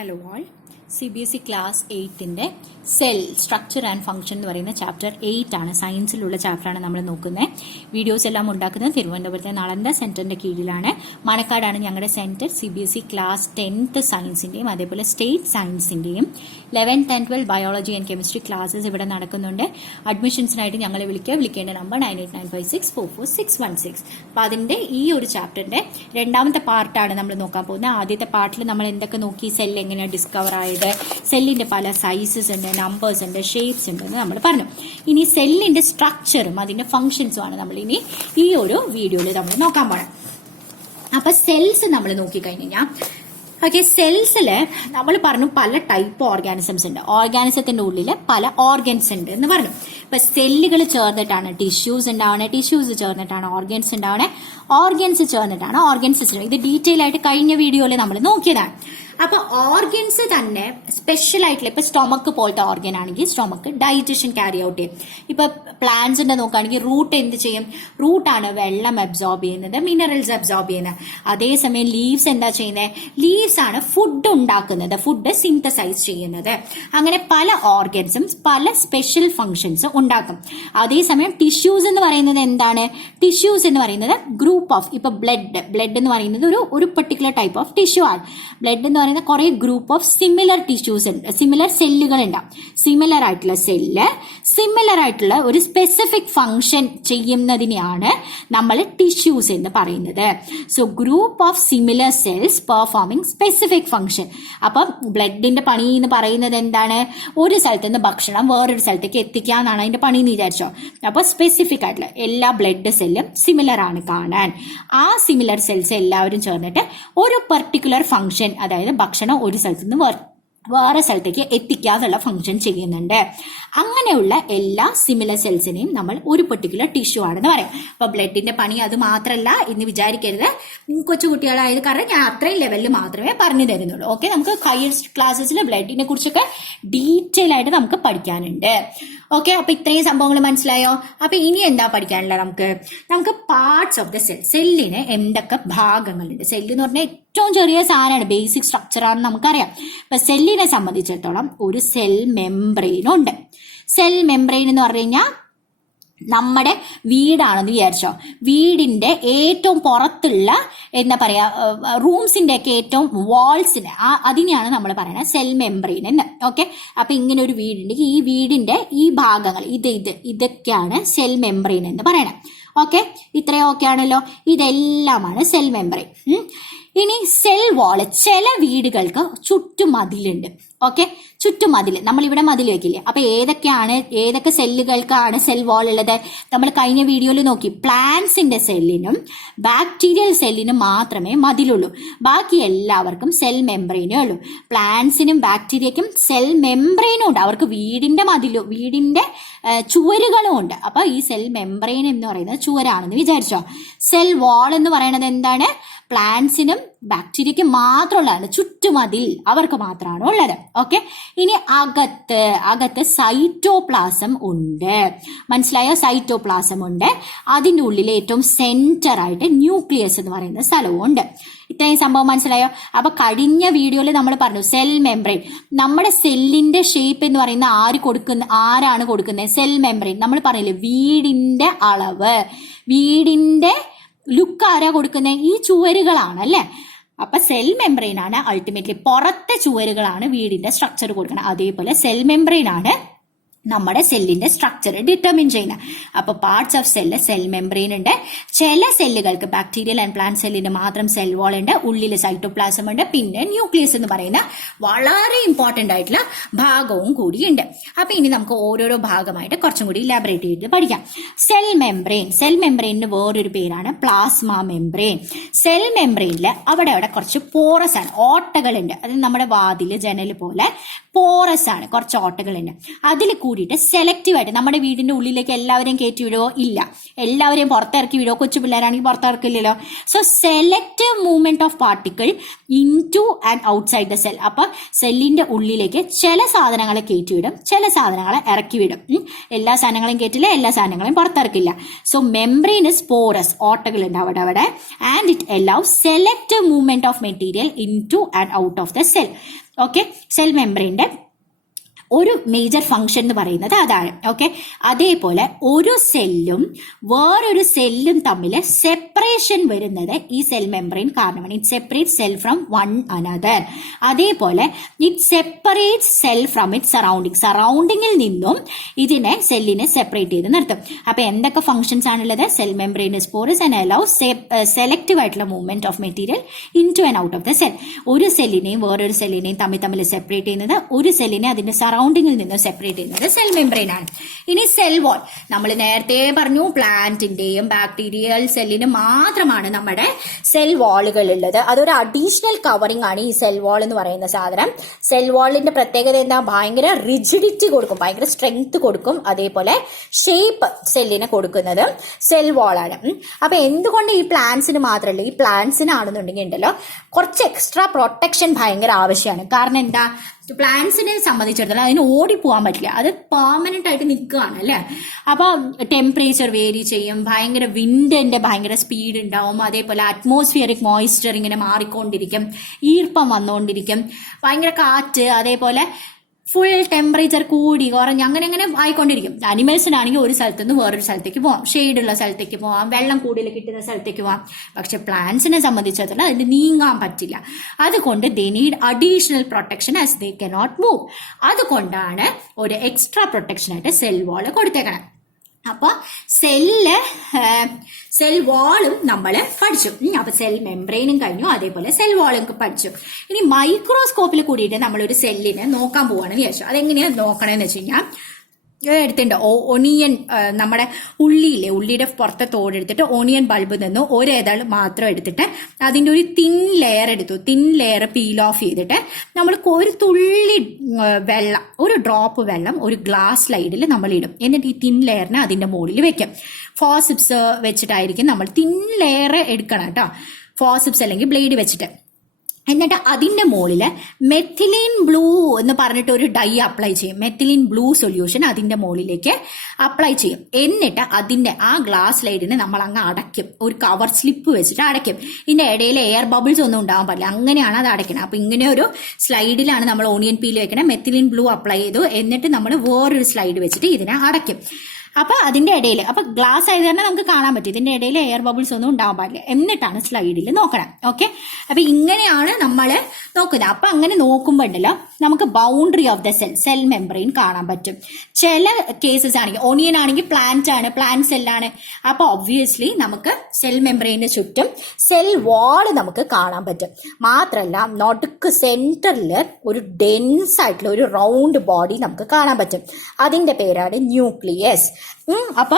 Hello all. Cbse class 8ന്റെ cell structure and function എന്ന് പറയുന്ന ചാപ്റ്റർ 8 ആണ്. സയൻസിലുള്ള ചാപ്റ്ററാണ് നമ്മൾ നോക്കുന്നത്. വീഡിയോസ് എല്ലാം ഉണ്ടാക്കുന്നത് തിരുവനന്തപുരത്തെ നളന്ദ സെന്ററിന്റെ കീഴിലാണ്. മണക്കാടാണ് ഞങ്ങളുടെ സെന്റർ. Cbse ക്ലാസ് 10th സയൻസിന്റെയും അതേപോലെ സ്റ്റേറ്റ് സയൻസിന്റെയും 11th and 12th biology and chemistry classes ഇവിടെ നടക്കുന്നുണ്ട്. അഡ്മിഷൻസിനായിട്ട് ഞങ്ങളെ വിളിക്കേണ്ട നമ്പർ 9895644616. അപ്പോൾ അതിന്റെ ഈ ഒരു ചാപ്റ്ററിന്റെ രണ്ടാമത്തെ പാർട്ടാണ് നമ്മൾ നോക്കാൻ പോകുന്നത്. ആദ്യത്തെ പാർട്ടിൽ നമ്മൾ എന്തൊക്കെ നോക്കി, സെൽ എങ്ങനെയാണ് ഡിസ്കവർ ആയത്, സെല്ലിന്റെ പല സൈസസ് ഉണ്ട്, നമ്പേഴ്സ് ഉണ്ട്, ഷേപ്സ് ഉണ്ട് എന്ന് നമ്മൾ പറഞ്ഞു. ഇനി സെല്ലിന്റെ സ്ട്രക്ചറും അതിന്റെ ഫംഗ്ഷൻസും ആണ് നമ്മൾ ഇനി ഈ ഒരു വീഡിയോയിൽ നമ്മൾ നോക്കാൻ പോകണം. അപ്പൊ സെൽസ് നമ്മൾ നോക്കിക്കഴിഞ്ഞാൽ ഓക്കെ, സെൽസില് നമ്മൾ പറഞ്ഞു പല ടൈപ്പ് ഓർഗാനിസംസ് ഉണ്ട്. ഓർഗാനിസത്തിന്റെ ഉള്ളിൽ പല ഓർഗൻസ് ഉണ്ട് എന്ന് പറഞ്ഞു. ഇപ്പൊ സെല്ലുകൾ ചേർന്നിട്ടാണ് ടിഷ്യൂസ് ഉണ്ടാവണേ, ടിഷ്യൂസ് ചേർന്നിട്ടാണ് ഓർഗൻസ് ഉണ്ടാവണേ, ഓർഗൻസ് ചേർന്നിട്ടാണ് ഓർഗൻ സിസ്റ്റം. ഇത് ഡീറ്റെയിൽ ആയിട്ട് കഴിഞ്ഞ വീഡിയോയിൽ നമ്മൾ നോക്കിയതാണ്. അപ്പൊ ഓർഗൻസ് തന്നെ സ്പെഷ്യൽ ആയിട്ടുള്ള ഇപ്പൊ സ്റ്റൊമക്ക് പോലത്തെ ഓർഗൻ ആണെങ്കിൽ സ്റ്റൊമക്ക് ഡൈജഷൻ ക്യാരി ഔട്ട് ചെയ്യും. ഇപ്പൊ പ്ലാന്റ്സിന്റെ നോക്കുകയാണെങ്കിൽ റൂട്ട് എന്ത് ചെയ്യും? റൂട്ടാണ് വെള്ളം അബ്സോർബ് ചെയ്യുന്നത്, മിനറൽസ് അബ്സോർബ് ചെയ്യുന്നത്. അതേസമയം ലീവ്സ് എന്താ ചെയ്യുന്നത്? ലീവ്സ് ആണ് ഫുഡ് ഉണ്ടാക്കുന്നത്, ഫുഡ് സിന്തസൈസ് ചെയ്യുന്നത്. അങ്ങനെ പല ഓർഗൻസും പല സ്പെഷ്യൽ ഫങ്ഷൻസും ഉണ്ടാക്കും. അതേസമയം ടിഷ്യൂസ് എന്ന് പറയുന്നത് എന്താണ്? ടിഷ്യൂസ് എന്ന് പറയുന്നത് ഗ്രൂപ്പ് ഓഫ്, ഇപ്പൊ ബ്ലഡ് എന്ന് പറയുന്നത് ഒരു പെർട്ടിക്കുലർ ടൈപ്പ് ഓഫ് ടിഷ്യൂ ആണ്. ബ്ലഡ് എന്ന് പറയുന്നത് കുറെ ഗ്രൂപ്പ് ഓഫ് സിമിലർ ടിഷ്യൂസ് ഉണ്ട്, സിമിലർ സെല്ലുകൾ ഉണ്ടാവും. സിമിലർ ആയിട്ടുള്ള സെല്ല് സിമിലർ ആയിട്ടുള്ള ഒരു സ്പെസിഫിക് ഫംഗ്ഷൻ ചെയ്യുന്നതിനെയാണ് നമ്മൾ ടിഷ്യൂസ് എന്ന് പറയുന്നത്. So group of similar cells performing specific function. അപ്പം ബ്ലഡിന്റെ പണി എന്ന് പറയുന്നത് എന്താണ്? ഒരു സ്ഥലത്ത് നിന്ന് ഭക്ഷണം വേറൊരു സ്ഥലത്തേക്ക് എത്തിക്കുക എന്നാണ് അതിന്റെ പണി എന്ന് വിചാരിച്ചോ. അപ്പൊ സ്പെസിഫിക് ആയിട്ടുള്ള എല്ലാ ബ്ലഡ് സെല്ലും സിമിലർ ആണ് കാണാൻ. ആ സിമിലർ സെൽസ് എല്ലാവരും ചേർന്നിട്ട് ഒരു പെർട്ടിക്കുലർ ഫംഗ്ഷൻ, അതായത് ഭക്ഷണം ഒരു സ്ഥലത്ത് നിന്ന് വേറെ സ്ഥലത്തേക്ക് എത്തിക്കാതുള്ള ഫംഗ്ഷൻ ചെയ്യുന്നുണ്ട്. അങ്ങനെയുള്ള എല്ലാ സിമിലർ സെൽസിനെയും നമ്മൾ ഒരു പെർട്ടിക്കുലർ ടിഷ്യൂ ആണെന്ന് പറയാം. അപ്പൊ ബ്ലഡിന്റെ പണി അത് മാത്രമല്ല എന്ന് വിചാരിക്കരുത്. കൊച്ചുകുട്ടികളായത് കാരണം ഞാൻ അത്രയും ലെവലിൽ മാത്രമേ പറഞ്ഞു തരുന്നുള്ളൂ. ഓക്കെ, നമുക്ക് ഹയർ ക്ലാസ്സസിൽ ബ്ലഡിനെ കുറിച്ചൊക്കെ ഡീറ്റെയിൽ ആയിട്ട് നമുക്ക് പഠിക്കാനുണ്ട്. ഓക്കെ, അപ്പൊ ഇത്രയും സംഭവങ്ങൾ മനസ്സിലായോ? അപ്പൊ ഇനി എന്താ പഠിക്കാനുള്ളത്? നമുക്ക് പാർട്സ് ഓഫ് ദ സെൽ, സെല്ലിന് എന്തൊക്കെ ഭാഗങ്ങളുണ്ട്. സെല്ല് എന്ന് പറഞ്ഞാൽ ഏറ്റവും ചെറിയ സാധനമാണ്, ബേസിക് സ്ട്രക്ചർ ആണെന്ന് നമുക്കറിയാം. അപ്പൊ സെല്ലിനെ സംബന്ധിച്ചിടത്തോളം ഒരു സെൽ മെംബ്രെയിൻ ഉണ്ട്. സെൽ മെംബ്രെയിൻ എന്ന് പറഞ്ഞു കഴിഞ്ഞാൽ നമ്മുടെ വീടാണെന്ന് വിചാരിച്ചോ. വീടിന്റെ ഏറ്റവും പുറത്തുള്ള എന്താ പറയാ, റൂംസിന്റെ ഒക്കെ ഏറ്റവും വാൾസിന്, അതിനെയാണ് നമ്മൾ പറയുന്നത് സെൽ മെംബ്രെയിൻ എന്ന്. ഓക്കെ, അപ്പൊ ഇങ്ങനെ ഒരു വീടുണ്ടെങ്കിൽ ഈ വീടിന്റെ ഈ ഭാഗങ്ങൾ ഇതൊക്കെയാണ് സെൽ മെംബ്രെയിൻ എന്ന് പറയണത്. ഓക്കെ, ഇത്രയും ഓക്കെ ആണല്ലോ. ഇതെല്ലാമാണ് സെൽ മെംബ്രെയിൻ. ഇനി സെൽ വാള്, ചില വീടുകൾക്ക് ചുറ്റുമതിലുണ്ട്. ഓക്കെ, ചുറ്റുമതിൽ, നമ്മളിവിടെ മതിൽ വെക്കില്ലേ. അപ്പൊ ഏതൊക്കെ സെല്ലുകൾക്കാണ് സെൽ വാൾ ഉള്ളത്? നമ്മൾ കഴിഞ്ഞ വീഡിയോയിൽ നോക്കി. പ്ലാന്റ്സിന്റെ സെല്ലിനും ബാക്ടീരിയൽ സെല്ലിനും മാത്രമേ മതിലുള്ളൂ. ബാക്കി എല്ലാവർക്കും സെൽ മെംബ്രെയിനേ ഉള്ളൂ. പ്ലാന്റ്സിനും ബാക്ടീരിയക്കും സെൽ മെംബ്രെയിനും ഉണ്ട്. അവർക്ക് വീടിന്റെ ചുവരുകളും ഉണ്ട്. അപ്പൊ ഈ സെൽ മെംബ്രെയിൻ എന്ന് പറയുന്നത് ചുവരാണെന്ന് വിചാരിച്ചോ. സെൽ വാൾ എന്ന് പറയുന്നത് എന്താണ്? പ്ലാന്റ്സിനും ബാക്ടീരിയക്കും മാത്രമുള്ളതാണ്, ചുറ്റുമതിൽ അവർക്ക് മാത്രമാണ് ഉള്ളത്. ഓക്കെ, ഇനി അകത്ത് സൈറ്റോപ്ലാസം ഉണ്ട്. മനസ്സിലായോ? സൈറ്റോപ്ലാസം ഉണ്ട്. അതിൻ്റെ ഉള്ളിൽ ഏറ്റവും സെന്റർ ആയിട്ട് ന്യൂക്ലിയസ് എന്ന് പറയുന്ന സ്ഥലവും ഉണ്ട്. ഇത്രയും സംഭവം മനസ്സിലായോ? അപ്പൊ കഴിഞ്ഞ വീഡിയോയിൽ നമ്മൾ പറഞ്ഞു സെൽ മെംബ്രെയിൻ, നമ്മുടെ സെല്ലിന്റെ ഷേപ്പ് എന്ന് പറയുന്ന ആരാണ് കൊടുക്കുന്നത്? Cell membrane. നമ്മൾ പറഞ്ഞില്ലേ, വീടിന്റെ അളവ്, വീടിന്റെ ലുക്ക് ആരാ കൊടുക്കുന്നത്? ഈ ചുവരുകളാണ് അല്ലെ. അപ്പൊ സെൽ മെംബ്രെയിൻ ആണ് അൾട്ടിമേറ്റ്ലി, പുറത്തെ ചുവരുകളാണ് വീടിന്റെ സ്ട്രക്ചർ കൊടുക്കുന്നത്. അതേപോലെ സെൽ മെംബ്രെയിൻ ആണ് നമ്മുടെ സെല്ലിന്റെ സ്ട്രക്ചർ ഡിറ്റർമിൻ ചെയ്യുന്നത്. അപ്പൊ പാർട്സ് ഓഫ് സെൽ മെംബ്രെയിൻ ഉണ്ട്. ചില സെല്ലുകൾക്ക്, ബാക്ടീരിയൽ ആൻഡ് പ്ലാന്റ് സെല്ലിന് മാത്രം സെൽ വാൾ ഉണ്ട്. ഉള്ളിൽ സൈറ്റോപ്ലാസം ഉണ്ട്. പിന്നെ ന്യൂക്ലിയസ് എന്ന് പറയുന്ന വളരെ ഇമ്പോർട്ടന്റ് ആയിട്ടുള്ള ഭാഗവും കൂടിയുണ്ട്. അപ്പൊ ഇനി നമുക്ക് ഓരോരോ ഭാഗമായിട്ട് കുറച്ചും കൂടി ഇലാബറേറ്റ് ചെയ്ത് പഠിക്കാം. സെൽ മെംബ്രെയിനിന് വേറൊരു പേരാണ് പ്ലാസ്മ മെംബ്രെയിൻ. സെൽ മെംബ്രെയിനിൽ അവിടെ കുറച്ച് പോറസ് ആണ്, ഓട്ടകളുണ്ട്. അത് നമ്മുടെ വാതില്, ജനൽ പോലെ പോറസ് ആണ്, കുറച്ച് ഓട്ടകളുണ്ട്. അതിൽ കൂടിയിട്ട് സെലക്റ്റീവായിട്ട് നമ്മുടെ വീടിന്റെ ഉള്ളിലേക്ക് എല്ലാവരെയും കയറ്റി വിടുവോ? ഇല്ല. എല്ലാവരെയും പുറത്തിറക്കി വിടുവോ? കൊച്ചു പിള്ളേരാണെങ്കിൽ പുറത്തിറക്കില്ലല്ലോ. So selective movement of particle into and outside the cell. അപ്പൊ സെല്ലിന്റെ ഉള്ളിലേക്ക് ചില സാധനങ്ങളെ കയറ്റി വിടും, ചില സാധനങ്ങളെ ഇറക്കി വിടും. എല്ലാ സാധനങ്ങളെയും കയറ്റില്ല, എല്ലാ സാധനങ്ങളെയും പുറത്തിറക്കില്ല. സോ മെംബ്രെയിൻ ഇസ് പോറസ്, ഓട്ടകൾ ഉണ്ട് അവിടെ and it allows selective movement of material into and out of the cell. Okay, cell മെംബ്രെയിന്റെ ഒരു മേജർ ഫംഗ്ഷൻ എന്ന് പറയുന്നത് അതാണ്. ഓക്കെ, അതേപോലെ ഒരു സെല്ലും വേറൊരു സെല്ലും തമ്മിൽ സെപ്പറേഷൻ വരുന്നത് ഈ സെൽ മെംബ്രെയിൻ കാരണമാണ്. It separate cell from one another. അതേപോലെ it separate cell from it സറൗണ്ടിങ്ങിൽ നിന്നും ഇതിനെ സെല്ലിനെ സെപ്പറേറ്റ് ചെയ്ത് നിർത്തും. അപ്പൊ എന്തൊക്കെ ഫംഗ്ഷൻസ് ആണുള്ളത്? Cell membrane is porous and allows selective ആയിട്ടുള്ള movement of material into and out of the cell. ഒരു സെല്ലിനെയും വേറൊരു സെല്ലിനെയും തമ്മിൽ സെപ്പറേറ്റ് ചെയ്യുന്നത്, ഒരു സെല്ലിനെ അതിന്റെ സറൗണ്ടിങ്ങിൽ നിന്ന് സെപ്പറേറ്റ് ചെയ്യുന്നത് സെൽ മെംബ്രെയിൻ ആണ്. ഇനി സെൽ വാൾ, നമ്മൾ നേരത്തെ പറഞ്ഞു പ്ലാന്റിന്റെയും ബാക്ടീരിയൽ സെല്ലിന് മാത്രമാണ് നമ്മുടെ സെൽ വാളുകൾ ഉള്ളത്. അതൊരു അഡീഷണൽ കവറിംഗ് ആണ് ഈ സെൽ വാൾ എന്ന് പറയുന്ന സാധനം. സെൽ വാളിന്റെ പ്രത്യേകത എന്താ? ഭയങ്കര റിജിഡിറ്റി കൊടുക്കും, ഭയങ്കര സ്ട്രെങ്ത് കൊടുക്കും. അതേപോലെ ഷേപ്പ് സെല്ലിന് കൊടുക്കുന്നത് സെൽ വാൾ ആണ്. അപ്പൊ എന്തുകൊണ്ട് ഈ പ്ലാന്റ്സിന് മാത്രമല്ല, ഈ പ്ലാന്റ്സിനാണെന്നുണ്ടെങ്കിൽ ഉണ്ടല്ലോ കുറച്ച് എക്സ്ട്രാ പ്രൊട്ടക്ഷൻ ഭയങ്കര ആവശ്യമാണ്. കാരണം എന്താ? പ്ലാന്റ്സിനെ സംബന്ധിച്ചിടത്തോളം അതിന് ഓടിപ്പോവാൻ പറ്റില്ല, അത് പെർമനന്റ് ആയിട്ട് നിൽക്കുകയാണ് അല്ലെ. അപ്പൊ ടെമ്പറേച്ചർ വേരി ചെയ്യും, ഭയങ്കര വിൻഡിന്റെ ഭയങ്കര സ്പീഡ് ഉണ്ടാവും. അതേപോലെ അറ്റ്മോസ്ഫിയറിക് മോയ്സ്ചർ ഇങ്ങനെ മാറിക്കൊണ്ടിരിക്കും, ഈർപ്പം വന്നുകൊണ്ടിരിക്കും, ഭയങ്കര കാറ്റ്, അതേപോലെ ഫുൾ ടെമ്പറേച്ചർ കൂടി കുറഞ്ഞ് അങ്ങനെ ആയിക്കൊണ്ടിരിക്കും. അനിമൽസിനാണെങ്കിൽ ഒരു സ്ഥലത്ത് നിന്ന് വേറൊരു സ്ഥലത്തേക്ക് പോവാം, ഷെയ്ഡുള്ള സ്ഥലത്തേക്ക് പോവാം, വെള്ളം കൂടുതൽ കിട്ടുന്ന സ്ഥലത്തേക്ക് പോവാം. പക്ഷെ പ്ലാന്റ്സിനെ സംബന്ധിച്ചിടത്തോളം അതിന് നീങ്ങാൻ പറ്റില്ല. അതുകൊണ്ട് they need additional protection as they cannot move. അതുകൊണ്ടാണ് ഒരു എക്സ്ട്രാ പ്രൊട്ടക്ഷൻ ആയിട്ട് സെൽ വാള് കൊടുത്തേക്കണം. അപ്പൊ സെൽ വാളും നമ്മൾ പഠിച്ചു. അപ്പൊ സെൽ മെംബ്രെയിനും കഴിഞ്ഞു, അതേപോലെ സെൽ വാളും പഠിച്ചു. ഇനി മൈക്രോസ്കോപ്പിൽ കൂടിയിട്ട് നമ്മളൊരു സെല്ലിനെ നോക്കാൻ പോവാണെന്ന് വിചാരിച്ചു. അതെങ്ങനെയാ നോക്കണമെന്ന് വെച്ച് കഴിഞ്ഞാൽ എടുത്തിട്ടുണ്ട് ഒണിയൻ, നമ്മുടെ ഉള്ളിയുടെ പുറത്തെ തോടെടുത്തിട്ട് ഒണിയൻ ബൾബ് നിന്ന് ഒരേതൾ മാത്രം എടുത്തിട്ട് അതിൻ്റെ ഒരു തിൻ ലെയർ എടുത്തു. തിൻ ലെയർ പീൽ ഓഫ് ചെയ്തിട്ട് നമ്മൾ ഒരു തുള്ളി വെള്ളം, ഒരു ഡ്രോപ്പ് വെള്ളം ഒരു ഗ്ലാസ് സ്ലൈഡിൽ നമ്മൾ ഇടും. എന്നിട്ട് ഈ തിൻ ലെയറിനെ അതിൻ്റെ മുകളിൽ വെക്കും. ഫോർസിപ്സ് വെച്ചിട്ടായിരിക്കും നമ്മൾ തിൻ ലെയർ എടുക്കണം കേട്ടോ, ഫോർസിപ്സ് അല്ലെങ്കിൽ ബ്ലേഡ് വെച്ചിട്ട്. എന്നിട്ട് അതിന്റെ മുകളിൽ മെത്തിലീൻ ബ്ലൂ എന്ന് പറഞ്ഞിട്ട് ഒരു ഡൈ അപ്ലൈ ചെയ്യും. മെത്തിലീൻ ബ്ലൂ സൊല്യൂഷൻ അതിന്റെ മുകളിലേക്ക് അപ്ലൈ ചെയ്യും. എന്നിട്ട് അതിന്റെ ആ ഗ്ലാസ് സ്ലൈഡിനെ നമ്മൾ അങ്ങ് അടയ്ക്കും, ഒരു കവർ സ്ലിപ്പ് വെച്ചിട്ട് അടയ്ക്കും. ഇതിന്റെ ഇടയിൽ എയർ ബബിൾസ് ഒന്നും ഉണ്ടാവാൻ പാടില്ല, അങ്ങനെയാണ് അത് അടയ്ക്കണം. അപ്പൊ ഇങ്ങനെ ഒരു സ്ലൈഡിലാണ് നമ്മൾ ഓണിയൻ പീൽ വെക്കണം. മെത്തിലീൻ ബ്ലൂ അപ്ലൈ ചെയ്തു, എന്നിട്ട് നമ്മൾ വേറൊരു സ്ലൈഡ് വെച്ചിട്ട് ഇതിനെ അടയ്ക്കും. അപ്പൊ അതിന്റെ ഇടയിൽ, അപ്പൊ ഗ്ലാസ് ആയത് തന്നെ നമുക്ക് കാണാൻ പറ്റും, ഇതിന്റെ ഇടയിൽ എയർ ബബിൾസ് ഒന്നും ഉണ്ടാവാൻ പാടില്ല. എന്നിട്ടാണ് സ്ലൈഡിൽ നോക്കണം. ഓക്കെ, അപ്പൊ ഇങ്ങനെയാണ് നമ്മൾ നോക്കുന്നത്. അപ്പൊ അങ്ങനെ നോക്കുമ്പോൾ ഉണ്ടല്ലോ നമുക്ക് boundary of the cell membrane കാണാൻ പറ്റും. ചില കേസസ് ആണെങ്കിൽ ഓണിയൻ ആണെങ്കിൽ പ്ലാന്റ് സെല്ലാണ്. അപ്പൊ ഒബ്വിയസ്ലി നമുക്ക് സെൽ മെംബ്രെയിന് ചുറ്റും സെൽ വാള് നമുക്ക് കാണാൻ പറ്റും. മാത്രല്ല നടുക്ക് സെന്ററിൽ ഒരു ഡെൻസ് ആയിട്ടുള്ള ഒരു റൗണ്ട് ബോഡി നമുക്ക് കാണാൻ പറ്റും. അതിന്റെ പേരാണ് ന്യൂക്ലിയസ്. അപ്പൊ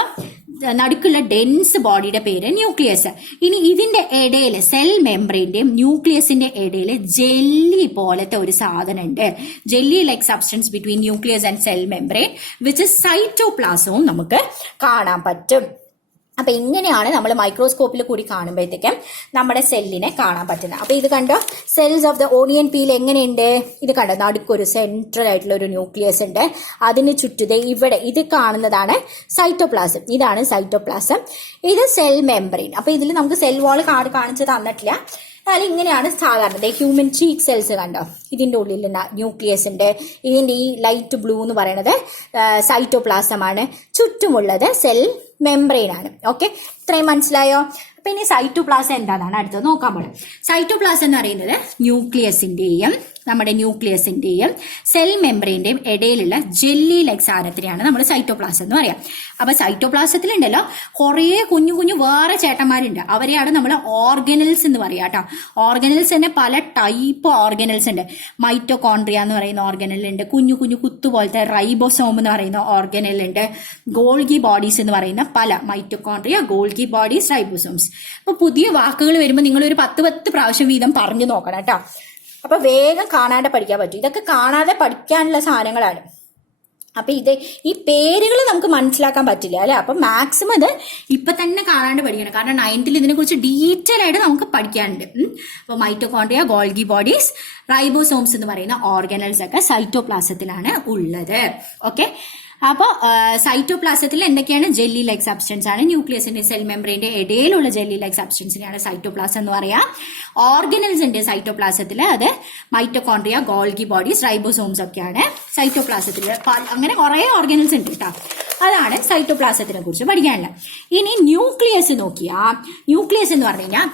നടുക്കുള്ള ഡെൻസ് ബോഡിയുടെ പേര് ന്യൂക്ലിയസ്. ഇനി ഇതിന്റെ ഇടയിൽ സെൽ മെംബ്രെയിന്റെയും ന്യൂക്ലിയസിന്റെ ഇടയിൽ ജെല്ലി പോലത്തെ ഒരു സാധനം ഉണ്ട്. Jelly like substance between nucleus and cell membrane which is സൈറ്റോപ്ലാസവും നമുക്ക് കാണാൻ പറ്റും. അപ്പൊ ഇങ്ങനെയാണ് നമ്മൾ മൈക്രോസ്കോപ്പിൽ കൂടി കാണുമ്പോഴത്തേക്കും നമ്മുടെ സെല്ലിനെ കാണാൻ പറ്റുന്നത്. അപ്പൊ ഇത് കണ്ടോ, cells of the onion peel എങ്ങനെയുണ്ട്? ഇത് കണ്ടോ, നടുക്കൊരു സെൻട്രൽ ആയിട്ടുള്ള ഒരു ന്യൂക്ലിയസ് ഉണ്ട്. അതിന് ചുറ്റുതേ ഇവിടെ ഇത് കാണുന്നതാണ് സൈറ്റോപ്ലാസം. ഇതാണ് സൈറ്റോപ്ലാസം, ഇത് സെൽ മെംബ്രെയിൻ. അപ്പൊ ഇതിൽ നമുക്ക് സെൽ വാൾ കാണിച്ച് തന്നിട്ടില്ല. എന്നാൽ ഇങ്ങനെയാണ് സാധാരണ ഹ്യൂമൻ ചീക്ക് സെൽസ് കണ്ടോ, ഇതിന്റെ ഉള്ളിൽ ന്യൂക്ലിയസ് ഉണ്ട്. ഇതിന്റെ ഈ ലൈറ്റ് ബ്ലൂ എന്ന് പറയുന്നത് സൈറ്റോപ്ലാസം ആണ്. ചുറ്റുമുള്ളത് സെൽ മെംബ്രെയിൻ ആണ്. ഓക്കെ, ഇത്രയും മനസ്സിലായോ? അപ്പൊ ഇനി സൈറ്റോപ്ലാസം എന്താണെന്നാണ് അടുത്തത് നോക്കാൻ പോകുന്നത്. സൈറ്റോപ്ലാസം എന്ന് പറയുന്നത് നമ്മുടെ ന്യൂക്ലിയസിന്റെയും സെൽ മെംബ്രെയിന്റെയും ഇടയിലുള്ള ജെല്ലി ലൈക്ക് സാധനത്തിനെയാണ് നമ്മൾ സൈറ്റോപ്ലാസം എന്ന് പറയാം. അപ്പൊ സൈറ്റോപ്ലാസത്തിലുണ്ടല്ലോ കുറെ കുഞ്ഞു വേറെ ചേട്ടന്മാരുണ്ട്, അവരെയാണ് നമ്മൾ ഓർഗനൽസ് എന്ന് പറയാം കേട്ടോ. ഓർഗനൽസ് തന്നെ പല ടൈപ്പ് ഓർഗനൽസ് ഉണ്ട്. മൈറ്റോകോൺട്രിയ എന്ന് പറയുന്ന ഓർഗനൽ ഉണ്ട്, കുഞ്ഞു കുത്തു പോലത്തെ റൈബോസോം എന്ന് പറയുന്ന ഓർഗനൽ ഉണ്ട്, ഗോൾഗി ബോഡീസ് എന്ന് പറയുന്ന പല മൈറ്റോകോൺട്രിയ, ഗോൾഗി ബോഡീസ്, റൈബോസോംസ്. അപ്പൊ പുതിയ വാക്കുകൾ വരുമ്പോൾ നിങ്ങൾ ഒരു 10 പ്രാവശ്യം വീതം പറഞ്ഞു നോക്കണം കേട്ടോ. അപ്പൊ വേഗം കാണാതെ പഠിക്കാൻ പറ്റും. ഇതൊക്കെ കാണാതെ പഠിക്കാനുള്ള സാധനങ്ങളാണ്. അപ്പൊ ഈ പേരുകൾ നമുക്ക് മനസ്സിലാക്കാൻ പറ്റില്ല അല്ലെ. അപ്പൊ മാക്സിമം ഇത് ഇപ്പൊ തന്നെ കാണാണ്ട് പഠിക്കണം. കാരണം 9th ഇതിനെ കുറിച്ച് ഡീറ്റെയിൽ ആയിട്ട് നമുക്ക് പഠിക്കാനുണ്ട്. അപ്പൊ മൈറ്റോകോൺഡ്രിയ, ഗോൾഗി ബോഡീസ്, റൈബോസോംസ് എന്ന് പറയുന്ന ഓർഗനൽസ് ഒക്കെ സൈറ്റോപ്ലാസത്തിലാണ് ഉള്ളത്. ഓക്കെ, അപ്പോൾ സൈറ്റോപ്ലാസത്തിൽ എന്തൊക്കെയാണ്? ജെല്ലി ലൈക്ക് സബ്സ്റ്റൻസ് ആണ്. ന്യൂക്ലിയസിന്റെ സെൽ മെംബ്രെയിന്റെ ഇടയിലുള്ള ജെല്ലി ലൈക്ക് സബ്സ്റ്റൻസിനെയാണ് സൈറ്റോപ്ലാസം എന്ന് പറയാം. ഓർഗനൽസ് ഉണ്ട് സൈറ്റോപ്ലാസത്തിൽ, അത് മൈറ്റോകോൺഡ്രിയ, ഗോൾഗി ബോഡീസ്, റൈബോസോംസ് ഒക്കെയാണ് സൈറ്റോപ്ലാസത്തിൽ. അങ്ങനെ കുറെ ഓർഗനൽസ് ഉണ്ട് കേട്ടോ. അതാണ് സൈറ്റോപ്ലാസത്തിനെ കുറിച്ച് പഠിക്കാനുള്ളത്. ഇനി ന്യൂക്ലിയസ് നോക്കിയാ, ന്യൂക്ലിയസ് എന്ന് പറഞ്ഞു കഴിഞ്ഞാൽ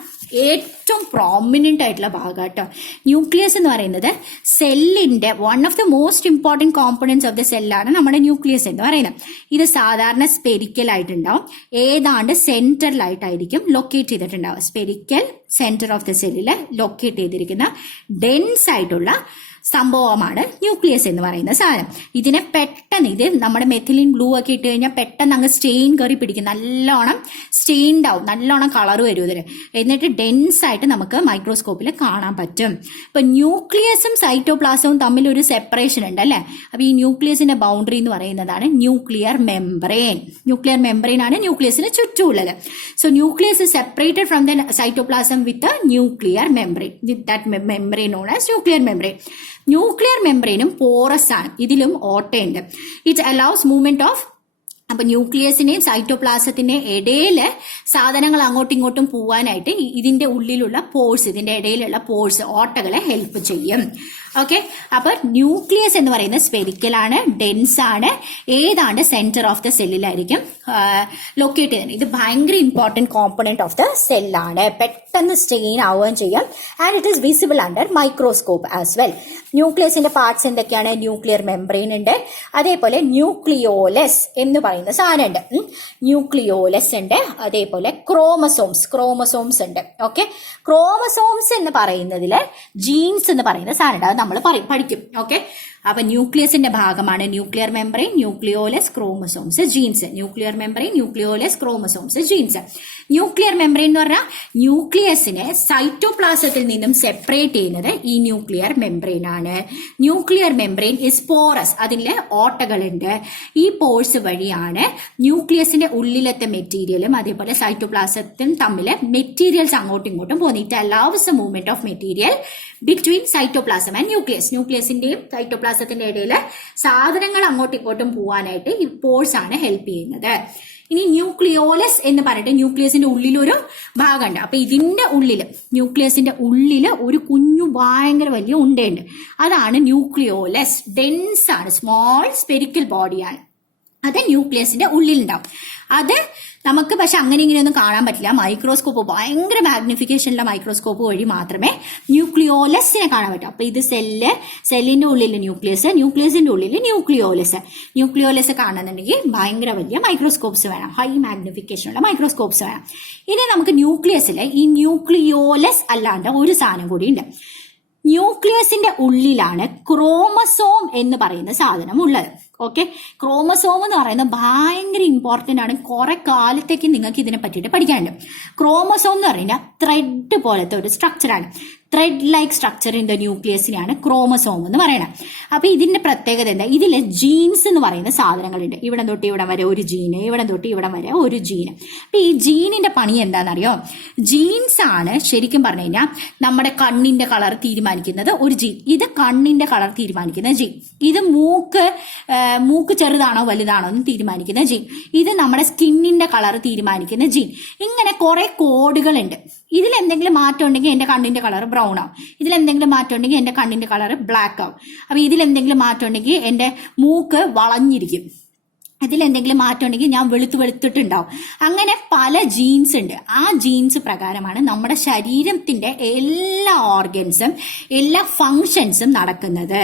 ഏറ്റവും പ്രോമിനന്റ് ആയിട്ടുള്ള ഭാഗം കേട്ടോ. ന്യൂക്ലിയസ് എന്ന് പറയുന്നത് സെല്ലിന്റെ one of the most important components of the സെല്ലാണ് നമ്മുടെ ന്യൂക്ലിയസ് എന്ന് പറയുന്നത്. ഇത് സാധാരണ സ്പെരിക്കൽ ആയിട്ടുണ്ടാവും, ഏതാണ്ട് സെന്ററിലായിട്ടായിരിക്കും ലൊക്കേറ്റ് ചെയ്തിട്ടുണ്ടാവും. സ്പെരിക്കൽ സെന്റർ ഓഫ് ദ സെല്ലിൽ ലൊക്കേറ്റ് ചെയ്തിരിക്കുന്ന ഡെൻസ് ആയിട്ടുള്ള സംഭവമാണ് ന്യൂക്ലിയസ് എന്ന് പറയുന്ന സാധനം. ഇതിനെ പെട്ടെന്ന്, ഇത് നമ്മുടെ മെഥിലിൻ ബ്ലൂ ഒക്കെ ഇട്ട് കഴിഞ്ഞാൽ പെട്ടെന്ന് അങ്ങ് സ്റ്റെയിൻ കയറി പിടിക്കും, നല്ലോണം സ്റ്റെയിൻഡ് ആവും, നല്ലോണം കളർ വരും ഇതിന്. എന്നിട്ട് ഡെൻസ് ആയിട്ട് നമുക്ക് മൈക്രോസ്കോപ്പിൽ കാണാൻ പറ്റും. ഇപ്പൊ ന്യൂക്ലിയസും സൈറ്റോപ്ലാസവും തമ്മിൽ ഒരു സെപ്പറേഷൻ ഉണ്ട് അല്ലെ. അപ്പൊ ഈ ന്യൂക്ലിയസിന്റെ ബൗണ്ടറി എന്ന് പറയുന്നതാണ് ന്യൂക്ലിയർ മെംബ്രെയിൻ. ന്യൂക്ലിയർ മെംബ്രെയിൻ ആണ് ന്യൂക്ലിയസിന് ചുറ്റുമുള്ളത്. So nucleus is separated from the cytoplasm with nuclear membrane, with that membrane known as nuclear membrane. ന്യൂക്ലിയർ മെംബ്രെയിനും പോറസ് ആണ്, ഇതിലും ഓട്ടയുണ്ട്. ഇറ്റ് അലൗസ് മൂവ്മെന്റ് ഓഫ്, അപ്പൊ ന്യൂക്ലിയസിന്റെയും സൈറ്റോപ്ലാസത്തിന്റെയും ഇടയിൽ സാധനങ്ങൾ അങ്ങോട്ടും ഇങ്ങോട്ടും പോവാനായിട്ട് ഇതിന്റെ ഉള്ളിലുള്ള പോഴ്സ്, ഇതിന്റെ ഇടയിലുള്ള പോഴ്സ്, ഓട്ടകളെ ഹെൽപ്പ് ചെയ്യും. ഓക്കെ, അപ്പൊ ന്യൂക്ലിയസ് എന്ന് പറയുന്നത് സ്പെരിക്കൽ ആണ്, ഡെൻസ് ആണ്, ഏതാണ്ട് സെന്റർ ഓഫ് ദ സെല്ലിലായിരിക്കും ലൊക്കേറ്റ് ചെയ്യുന്നത്. ഇത് ഭയങ്കര ഇമ്പോർട്ടന്റ് കോമ്പണന്റ് ഓഫ് ദ സെല്ലാണ്, പെട്ടെന്ന് സ്റ്റെയിൻ ആവുകയും ചെയ്യും. And it is visible under microscope as well. ന്യൂക്ലിയസിന്റെ പാർട്സ് എന്തൊക്കെയാണ്? ന്യൂക്ലിയർ മെംബ്രെയിൻ ഉണ്ട്, അതേപോലെ ന്യൂക്ലിയോലസ് എന്ന് പറയുന്ന സാധനം ഉണ്ട്, ന്യൂക്ലിയോലസ് ഉണ്ട്, അതേപോലെ ക്രോമസോംസ് ഉണ്ട്. ഓക്കെ, ക്രോമസോംസ് എന്ന് പറയുന്നതില് ജീൻസ് എന്ന് പറയുന്ന സാധനം ഉണ്ട്, അത് നമ്മൾ പഠിക്കും. ഓക്കെ, അപ്പൊ ന്യൂക്ലിയസിന്റെ ഭാഗമാണ് nuclear membrane, nucleolus, chromosomes, genes. Nuclear membrane, nucleolus, chromosomes, genes. Nuclear membrane എന്ന് പറഞ്ഞാൽ ന്യൂക്ലിയസിനെ സൈറ്റോപ്ലാസത്തിൽ നിന്നും സെപ്പറേറ്റ് ചെയ്യുന്നത് ഈ ന്യൂക്ലിയർ മെംബ്രെയിൻ ആണ്. ന്യൂക്ലിയർ മെംബ്രെയിൻ ഇസ് പോറസ്, അതിലെ ഓട്ടകളുണ്ട്. ഈ പോഴ്സ് വഴിയാണ് ന്യൂക്ലിയസിന്റെ ഉള്ളിലത്തെ മെറ്റീരിയലും അതേപോലെ സൈറ്റോപ്ലാസത്തും തമ്മിൽ മെറ്റീരിയൽസ് അങ്ങോട്ടും ഇങ്ങോട്ടും പോകുന്നു. It allows the movement of material between cytoplasm and nucleus. ന്യൂക്ലിയസിന്റെയും സൈറ്റോപ്ലാസത്തിന്റെ ഇടയിൽ സാധനങ്ങൾ അങ്ങോട്ടും ഇങ്ങോട്ടും പോകാനായിട്ട് ഈ പോഴ്സ് ആണ് ഹെൽപ്പ് ചെയ്യുന്നത്. ഇനി ന്യൂക്ലിയോലസ് എന്ന് പറഞ്ഞിട്ട് ന്യൂക്ലിയസിന്റെ ഉള്ളിലൊരു ഭാഗമുണ്ട്. അപ്പൊ ഇതിന്റെ ഉള്ളില്, ന്യൂക്ലിയസിന്റെ ഉള്ളില് ഒരു കുഞ്ഞു ഭയങ്കര വലിയ ഉണ്ടയുണ്ട്, അതാണ് ന്യൂക്ലിയോലസ്. ഡെൻസ് ആണ്, സ്മോൾ സ്പെരിക്കൽ ബോഡിയാണ്, അത് ന്യൂക്ലിയസിന്റെ ഉള്ളിലുണ്ടാവും. അത് നമുക്ക് പക്ഷെ അങ്ങനെ ഇങ്ങനെയൊന്നും കാണാൻ പറ്റില്ല. മൈക്രോസ്കോപ്പ്, ഭയങ്കര മാഗ്നിഫിക്കേഷനുള്ള മൈക്രോസ്കോപ്പ് വഴി മാത്രമേ ന്യൂക്ലിയോലസിനെ കാണാൻ പറ്റൂ. അപ്പൊ ഇത് സെല്ലിന്റെ ഉള്ളിൽ ന്യൂക്ലിയസ്, ന്യൂക്ലിയസിന്റെ ഉള്ളിൽ ന്യൂക്ലിയോലസ് കാണുന്നുണ്ടെങ്കിൽ ഭയങ്കര വലിയ മൈക്രോസ്കോപ്സ് വേണം, ഹൈ മാഗ്നിഫിക്കേഷനുള്ള മൈക്രോസ്കോപ്സ് വേണം. ഇനി നമുക്ക് ന്യൂക്ലിയസിലെ ഈ ന്യൂക്ലിയോലസ് അല്ലാണ്ട് ഒരു സാധനം കൂടി ഉണ്ട്. ന്യൂക്ലിയസിന്റെ ഉള്ളിലാണ് ക്രോമസോം എന്ന് പറയുന്ന സാധനം ഉള്ളത്. ഓക്കെ, ക്രോമസോം എന്ന് പറയുന്നത് ഭയങ്കര ഇമ്പോർട്ടന്റ് ആണ്. കുറെ കാലത്തേക്ക് നിങ്ങൾക്ക് ഇതിനെ പറ്റിയിട്ട് പഠിക്കാനുണ്ട്. ക്രോമസോം എന്ന് പറയുന്നത് ത്രെഡ് പോലത്തെ ഒരു സ്ട്രക്ചറാണ്. Thread like structure in the ന്യൂക്ലിയസിനെയാണ് ക്രോമസോം എന്ന് പറയുന്നത്. അപ്പൊ ഇതിന്റെ പ്രത്യേകത എന്താ? ഇതില് ജീൻസ് എന്ന് പറയുന്ന സാധനങ്ങളുണ്ട്. ഇവിടെ തൊട്ട് ഇവിടെ വരെ ഒരു ജീന്, ഇവിടെ തൊട്ട് ഇവിടെ വരെ ഒരു ജീന്. അപ്പൊ ഈ ജീനിന്റെ പണി എന്താണെന്നറിയോ? ജീൻസ് ആണ് ശരിക്കും പറഞ്ഞു കഴിഞ്ഞാൽ നമ്മുടെ കണ്ണിന്റെ കളർ തീരുമാനിക്കുന്നത് ഒരു ജീൻ. ഇത് കണ്ണിന്റെ കളർ തീരുമാനിക്കുന്ന ജീൻ. ഇത് മൂക്ക് ചെറുതാണോ വലുതാണോ എന്ന് തീരുമാനിക്കുന്ന ജീൻ. ഇത് നമ്മുടെ സ്കിന്നിന്റെ കളർ തീരുമാനിക്കുന്ന ജീൻ. ഇങ്ങനെ കുറെ കോഡുകളുണ്ട്. ഇതിലെന്തെങ്കിലും മാറ്റം ഉണ്ടെങ്കിൽ എന്റെ കണ്ണിന്റെ കളർ ബ്രൗൺ ആവും, ഇതിലെന്തെങ്കിലും മാറ്റം ഉണ്ടെങ്കിൽ എന്റെ കണ്ണിന്റെ കളർ ബ്ലാക്ക് ആവും. അപ്പൊ ഇതിലെന്തെങ്കിലും മാറ്റം ഉണ്ടെങ്കിൽ എന്റെ മൂക്ക് വളഞ്ഞിരിക്കും, ഇതിലെന്തെങ്കിലും മാറ്റം ഉണ്ടെങ്കിൽ ഞാൻ വെളുത്തിട്ടുണ്ടാവും. അങ്ങനെ പല ജീൻസ് ഉണ്ട്. ആ ജീൻസ് പ്രകാരമാണ് നമ്മുടെ ശരീരത്തിന്റെ എല്ലാ ഓർഗൻസും എല്ലാ ഫങ്ഷൻസും നടക്കുന്നത്.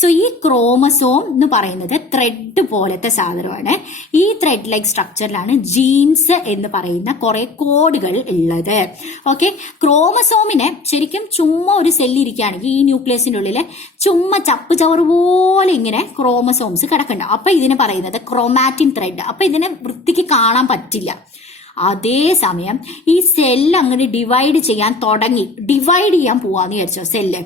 സോ ഈ ക്രോമസോം എന്ന് പറയുന്നത് ത്രെഡ് പോലത്തെ സാധനമാണ്. ഈ ത്രെഡ് ലൈക്ക് സ്ട്രക്ചറിലാണ് ജീൻസ് എന്ന് പറയുന്ന കുറെ കോഡുകൾ ഉള്ളത്. ഓക്കെ, ക്രോമസോമിന് ശരിക്കും ചുമ്മാ ഒരു സെല്ലിരിക്കുകയാണെങ്കിൽ ഈ ന്യൂക്ലിയസിന്റെ ഉള്ളിൽ ചുമ്മാ ചപ്പ് ചവറ് പോലെ ഇങ്ങനെ ക്രോമസോംസ് കിടക്കുന്നുണ്ട്. അപ്പൊ ഇതിന് പറയുന്നത് ക്രോമാറ്റിൻ ത്രെഡ്. അപ്പൊ ഇതിനെ വൃത്തിക്ക് കാണാൻ പറ്റില്ല. അതേസമയം ഈ സെല്ല് അങ്ങനെ ഡിവൈഡ് ചെയ്യാൻ പോവാന്ന് വിചാരിച്ചോ സെല്ല്.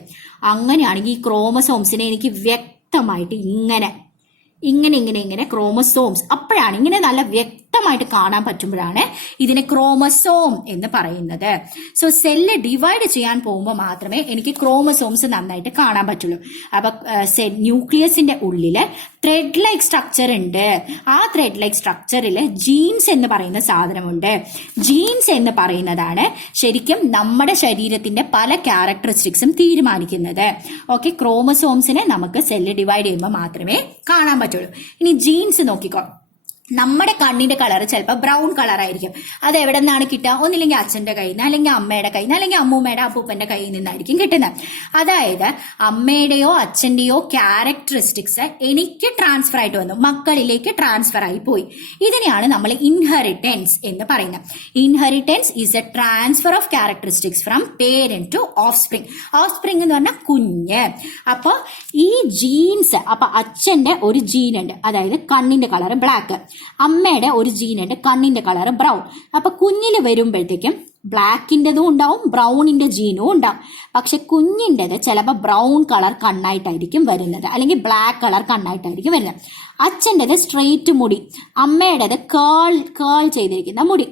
അങ്ങനെയാണെങ്കിൽ ഈ ക്രോമസോംസിനെ എനിക്ക് വ്യക്തമായിട്ട് ഇങ്ങനെ ഇങ്ങനെ ക്രോമസോംസ്. അപ്പോഴാണ് ഇങ്ങനെ നല്ല വ്യക്തമായിട്ട് കാണാൻ പറ്റുമ്പോഴാണ് ഇതിനെ ക്രോമസോം എന്ന് പറയുന്നത്. സോ സെല്ല് ഡിവൈഡ് ചെയ്യാൻ പോകുമ്പോൾ മാത്രമേ എനിക്ക് ക്രോമസോംസ് നന്നായിട്ട് കാണാൻ പറ്റുള്ളൂ. അപ്പൊ ന്യൂക്ലിയസിന്റെ ഉള്ളില് ത്രെഡ് ലൈക്ക് സ്ട്രക്ചർ ഉണ്ട്. ആ ത്രെഡ് ലൈക്ക് സ്ട്രക്ചറിൽ ജീൻസ് എന്ന് പറയുന്ന സാധനമുണ്ട്. ജീൻസ് എന്ന് പറയുന്നതാണ് ശരിക്കും നമ്മുടെ ശരീരത്തിന്റെ പല ക്യാരക്ടറിസ്റ്റിക്സും തീരുമാനിക്കുന്നത്. ഓക്കെ, ക്രോമസോംസിനെ നമുക്ക് സെല്ല് ഡിവൈഡ് ചെയ്യുമ്പോൾ മാത്രമേ കാണാൻ പറ്റുള്ളൂ. ഇനി ജീൻസ് നോക്കിക്കോ. നമ്മുടെ കണ്ണിന്റെ കളർ ചിലപ്പോൾ ബ്രൗൺ കളർ ആയിരിക്കും. അത് എവിടെ നിന്നാണ് കിട്ടുക? ഒന്നില്ലെങ്കിൽ അച്ഛന്റെ കയ്യിൽ നിന്ന്, അല്ലെങ്കിൽ അമ്മയുടെ കയ്യിൽ നിന്ന്, അല്ലെങ്കിൽ അമ്മൂമ്മയുടെ അപ്പൂപ്പന്റെ കയ്യിൽ നിന്നായിരിക്കും കിട്ടുന്നത്. അതായത് അമ്മയുടെയോ അച്ഛന്റെയോ ക്യാരക്ടറിസ്റ്റിക്സ് എനിക്ക് ട്രാൻസ്ഫർ ആയിട്ട് വന്നു, മക്കളിലേക്ക് ട്രാൻസ്ഫർ ആയി പോയി. ഇതിനെയാണ് നമ്മൾ ഇൻഹെറിറ്റൻസ് എന്ന് പറയുന്നത്. Inheritance is A transfer of characteristics from parent two of spring. Of spring എന്ന് പറഞ്ഞാൽ കുഞ്ഞ്. അപ്പൊ ഈ ജീൻസ്, അപ്പൊ അച്ഛന്റെ ഒരു ജീൻ ഉണ്ട്, അതായത് കണ്ണിന്റെ കളർ ബ്ലാക്ക്. അമ്മയുടെ ഒരു ജീനുണ്ട്, കണ്ണിന്റെ കളർ ബ്രൗൺ. അപ്പൊ കുഞ്ഞില് വരുമ്പോഴത്തേക്കും ബ്ലാക്കിൻ്റെതും ഉണ്ടാവും, ബ്രൗണിന്റെ ജീനും ഉണ്ടാവും. പക്ഷെ കുഞ്ഞിൻ്റെത് ചിലപ്പോൾ ബ്രൗൺ കളർ കണ്ണായിട്ടായിരിക്കും വരുന്നത്, അല്ലെങ്കിൽ ബ്ലാക്ക് കളർ കണ്ണായിട്ടായിരിക്കും വരുന്നത്. അച്ഛൻ്റെത് സ്ട്രെയിറ്റ് മുടി, അമ്മയുടേത് കേൾ ചെയ്തിരിക്കുന്ന മുടി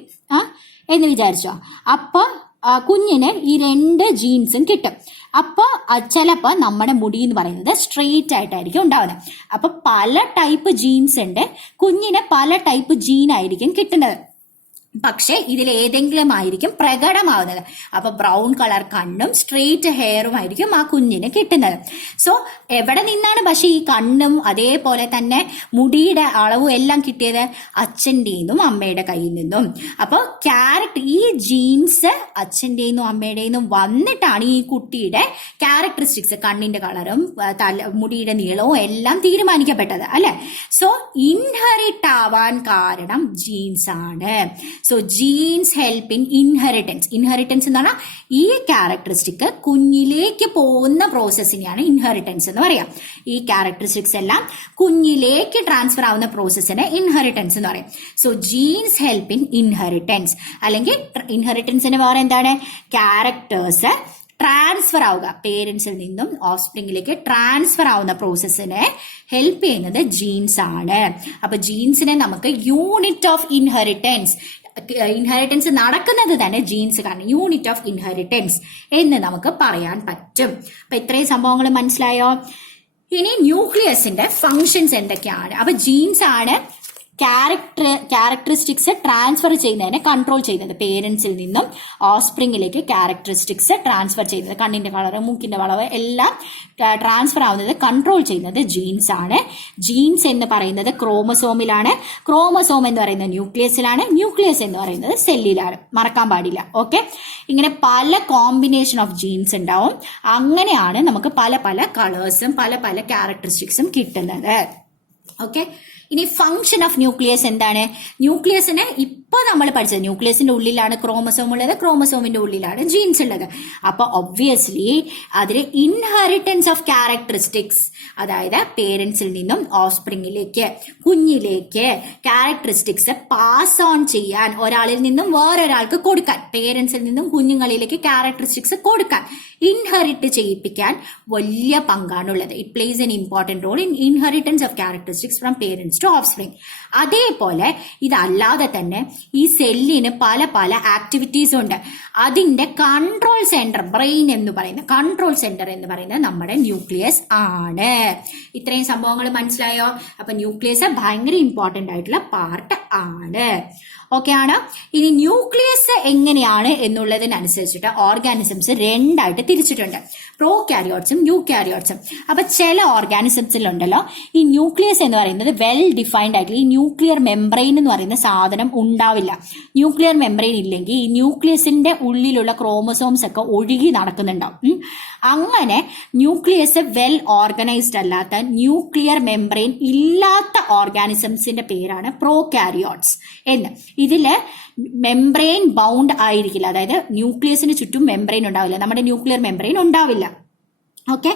എന്ന് വിചാരിച്ചോ. അപ്പൊ കുഞ്ഞിന് ഈ രണ്ട് ജീൻസും കിട്ടും. അപ്പൊ ചിലപ്പോ നമ്മുടെ മുടി എന്ന് പറയുന്നത് സ്ട്രെയിറ്റ് ആയിട്ടായിരിക്കും ഉണ്ടാവുന്നത്. അപ്പൊ പല ടൈപ്പ് ജീൻസ് ഉണ്ട്, കുഞ്ഞിന് പല ടൈപ്പ് ജീൻ ആയിരിക്കും കിട്ടുന്നത്. പക്ഷെ ഇതിൽ ഏതെങ്കിലും ആയിരിക്കും പ്രകടമാവുന്നത്. അപ്പൊ ബ്രൗൺ കളർ കണ്ണും സ്ട്രെയിറ്റ് ഹെയറും ആയിരിക്കും ആ കുഞ്ഞിന് കിട്ടുന്നത്. സോ എവിടെ നിന്നാണ് പക്ഷെ ഈ കണ്ണും അതേപോലെ തന്നെ മുടിയുടെ അളവും എല്ലാം കിട്ടിയത്? അച്ഛൻ്റെന്നും അമ്മയുടെ കയ്യിൽ നിന്നും. അപ്പൊ ഈ ജീൻസ് അച്ഛൻ്റെന്നും അമ്മയുടെന്നും വന്നിട്ടാണ് ഈ കുട്ടിയുടെ ക്യാരക്ടറിസ്റ്റിക്സ്, കണ്ണിന്റെ കളറും മുടിയുടെ നീളവും എല്ലാം തീരുമാനിക്കപ്പെട്ടത്, അല്ലെ? സോ ഇൻഹെറിറ്റ് ആവാൻ കാരണം ജീൻസ് ആണ്. So genes help in inheritance. Inheritance എന്ന് പറഞ്ഞാൽ ഈ ക്യാരക്ടറിസ്റ്റിക് കുഞ്ഞിലേക്ക് പോകുന്ന പ്രോസസ്സിനെയാണ് ഇൻഹെറിറ്റൻസ് എന്ന് പറയാം. ഈ ക്യാരക്ടറിസ്റ്റിക്സ് എല്ലാം കുഞ്ഞിലേക്ക് ട്രാൻസ്ഫർ ആവുന്ന പ്രോസസ്സിനെ ഇൻഹെറിറ്റൻസ് എന്ന് പറയും. So genes help in inheritance. അല്ലെങ്കിൽ ഇൻഹെറിറ്റൻസിന് വേറെ എന്താണ്? ക്യാരക്ടേഴ്സ് ട്രാൻസ്ഫർ ആവുക, പേരൻസിൽ നിന്നും ഓഫ് സ്പ്രിങ്ങിലേക്ക് ട്രാൻസ്ഫർ ആവുന്ന പ്രോസസ്സിനെ ഹെൽപ്പ് ചെയ്യുന്നത് ജീൻസ് ആണ്. അപ്പൊ ജീൻസിനെ നമുക്ക് യൂണിറ്റ് ഓഫ് ഇൻഹെറിറ്റൻസ് നടക്കുന്നത് തന്നെ ജീൻസ് കാരണം യൂണിറ്റ് ഓഫ് ഇൻഹെറിറ്റൻസ് എന്ന് നമുക്ക് പറയാൻ പറ്റും. അപ്പൊ ഇത്രയും സംഭവങ്ങൾ മനസ്സിലായോ? ഇനി ന്യൂക്ലിയസിന്റെ ഫങ്ഷൻസ് എന്തൊക്കെയാണ്? അപ്പൊ ജീൻസ് ആണ് ക്യാരക്ടറിസ്റ്റിക്സ് ട്രാൻസ്ഫർ ചെയ്യുന്നതിനെ കൺട്രോൾ ചെയ്യുന്നത്. പേരൻസിൽ നിന്നും ഓഫ്സ്പ്രിങ്ങിലേക്ക് ക്യാരക്ടറിസ്റ്റിക്സ് ട്രാൻസ്ഫർ ചെയ്യുന്നത്, കണ്ണിന്റെ കളറ്, മൂക്കിന്റെ വളവ് എല്ലാം ട്രാൻസ്ഫർ ആവുന്നത് കൺട്രോൾ ചെയ്യുന്നത് ജീൻസ് ആണ്. ജീൻസ് എന്ന് പറയുന്നത് ക്രോമസോമിലാണ്, ക്രോമസോം എന്ന് പറയുന്നത് ന്യൂക്ലിയസിലാണ്, ന്യൂക്ലിയസ് എന്ന് പറയുന്നത് സെല്ലിലാണ്. മറക്കാൻ പാടില്ല. ഓക്കെ, ഇങ്ങനെ പല കോമ്പിനേഷൻ ഓഫ് ജീൻസ് ഉണ്ടാവും. അങ്ങനെയാണ് നമുക്ക് പല പല കളേഴ്സും പല പല ക്യാരക്ടറിസ്റ്റിക്സും കിട്ടുന്നത്. ഓക്കെ, ഇനി ഫംഗ്ഷൻ ഓഫ് ന്യൂക്ലിയസ് എന്താണ്? ന്യൂക്ലിയസിനെ ഇപ്പൊ നമ്മൾ പഠിച്ചത്, ന്യൂക്ലിയസിന്റെ ഉള്ളിലാണ് ക്രോമസോം ഉള്ളത്, ക്രോമസോമിന്റെ ഉള്ളിലാണ് ജീൻസ് ഉള്ളത്. അപ്പൊ ഒബ്വിയസ്ലി അതിന് ഇൻഹെറിറ്റൻസ് ഓഫ് ക്യാരക്ടറിസ്റ്റിക്സ്, അതായത് പേരൻസിൽ നിന്നും ഓഫ്സ്പ്രിങ്ങിലേക്ക് കുഞ്ഞിലേക്ക് ക്യാരക്ടറിസ്റ്റിക്സ് പാസ് ഓൺ ചെയ്യാൻ, ഒരാളിൽ നിന്നും വേറൊരാൾക്ക് കൊടുക്കാൻ, പേരൻസിൽ നിന്നും കുഞ്ഞുങ്ങളിലേക്ക് ക്യാരക്ടറിസ്റ്റിക്സ് കൊടുക്കാൻ, ഇൻഹെറിറ്റ് ചെയ്യിപ്പിക്കാൻ വലിയ പങ്കാണുള്ളത്. It plays an important role in inheritance of characteristics from parents to offspring. അതേപോലെ ഇതല്ലാതെ തന്നെ ഈ സെല്ലിന് പല പല ആക്ടിവിറ്റീസ് ഉണ്ട്. അതിന്റെ കൺട്രോൾ സെന്റർ, ബ്രെയിൻ എന്ന് പറയുന്ന കൺട്രോൾ സെന്റർ എന്ന് പറയുന്നത് നമ്മുടെ ന്യൂക്ലിയസ് ആണ്. ഇത്രയും സംഭവങ്ങൾ മനസ്സിലായോ? അപ്പൊ ന്യൂക്ലിയസ് ഭയങ്കര ഇമ്പോർട്ടന്റ് ആയിട്ടുള്ള പാർട്ട് ആണ്. ഓക്കെ ആണ്. ഇനി ന്യൂക്ലിയസ് എങ്ങനെയാണ് എന്നുള്ളതിനനുസരിച്ചിട്ട് ഓർഗാനിസംസ് രണ്ടായിട്ട് തിരിച്ചിട്ടുണ്ട്, പ്രോകാരിയോട്സും യൂകാരിയോട്സും. അപ്പൊ ചില ഓർഗാനിസംസിലുണ്ടല്ലോ ഈ ന്യൂക്ലിയസ് എന്ന് പറയുന്നത് വെൽ ഡിഫൈൻഡ് ആയിട്ടുള്ള ഈ ന്യൂക്ലിയർ മെംബ്രെയിൻ എന്ന് പറയുന്ന സാധനം ഉണ്ടാവില്ല. ന്യൂക്ലിയർ മെംബ്രെയിൻ ഇല്ലെങ്കിൽ ഈ ന്യൂക്ലിയസിന്റെ ഉള്ളിലുള്ള ക്രോമസോംസ് ഒക്കെ ഒഴുകി നടക്കുന്നുണ്ടാവും. അങ്ങനെ ന്യൂക്ലിയസ് വെൽ ഓർഗനൈസ്ഡ് അല്ലാത്ത, ന്യൂക്ലിയർ മെംബ്രെയിൻ ഇല്ലാത്ത ഓർഗാനിസംസിന്റെ പേരാണ് പ്രോകാരിയോട്സ് എന്ന്. ഇതില് മെംബ്രെയിൻ ബൗണ്ട് ആയിരിക്കില്ല, അതായത് ന്യൂക്ലിയസിന് ചുറ്റും മെംബ്രെയിൻ ഉണ്ടാവില്ല, നമ്മുടെ ന്യൂക്ലിയർ മെംബ്രെയിൻ ഉണ്ടാവില്ല. ഓക്കെ,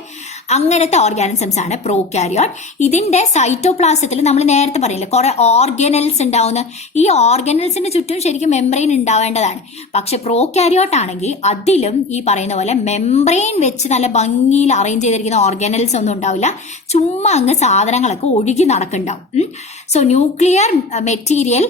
അങ്ങനത്തെ ഓർഗാനിസംസ് ആണ് പ്രോകാരിയോട്ട്. ഇതിന്റെ സൈറ്റോപ്ലാസത്തിൽ നമ്മൾ നേരത്തെ പറയില്ലേ കുറെ ഓർഗനൽസ് ഉണ്ടാവുന്ന, ഈ ഓർഗനൽസിന്റെ ചുറ്റും ശരിക്കും മെംബ്രെയിൻ ഉണ്ടാവേണ്ടതാണ്. പക്ഷെ പ്രോകാരിയോട്ട് ആണെങ്കിൽ അതിലും ഈ പറയുന്ന പോലെ മെംബ്രെയിൻ വെച്ച് നല്ല ഭംഗിയിൽ അറേഞ്ച് ചെയ്തിരിക്കുന്ന ഓർഗനൽസ് ഒന്നും ഉണ്ടാവില്ല. ചുമ്മാ അങ്ങ് സാധനങ്ങളൊക്കെ ഒഴുകി നടക്കുന്നുണ്ടാവും. സോ ന്യൂക്ലിയർ മെറ്റീരിയൽ,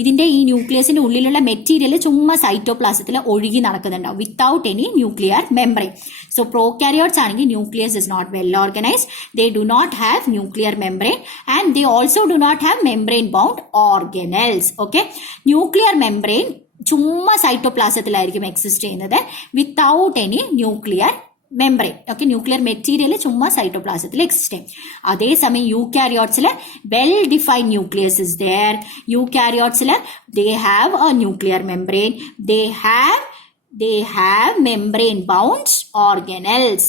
ഇതിന്റെ ഈ ന്യൂക്ലിയസിന്റെ ഉള്ളിലുള്ള മെറ്റീരിയൽ ചുമ്മാ സൈറ്റോപ്ലാസത്തിൽ ഒഴുകി നടക്കുന്നുണ്ടാവും without any nuclear membrane. So prokaryotes ആണെങ്കിൽ nucleus is not well organised, they do not have nuclear membrane and they also do not have membrane bound organelles. Okay, nuclear membrane ചുമ്മാ സൈറ്റോപ്ലാസത്തിലായിരിക്കും എക്സിസ്റ്റ് ചെയ്യുന്നത് without any nuclear membrane. Okay, nuclear material ചുമ്മാ സൈറ്റോപ്ലാസത്തിൽ exist ചെയ്യും. അതേസമയം യൂകാരിയോട്സിൽ well defined nucleus is there. യൂകാരിയോട്സിൽ they have a nuclear membrane, they have membrane bound organelles,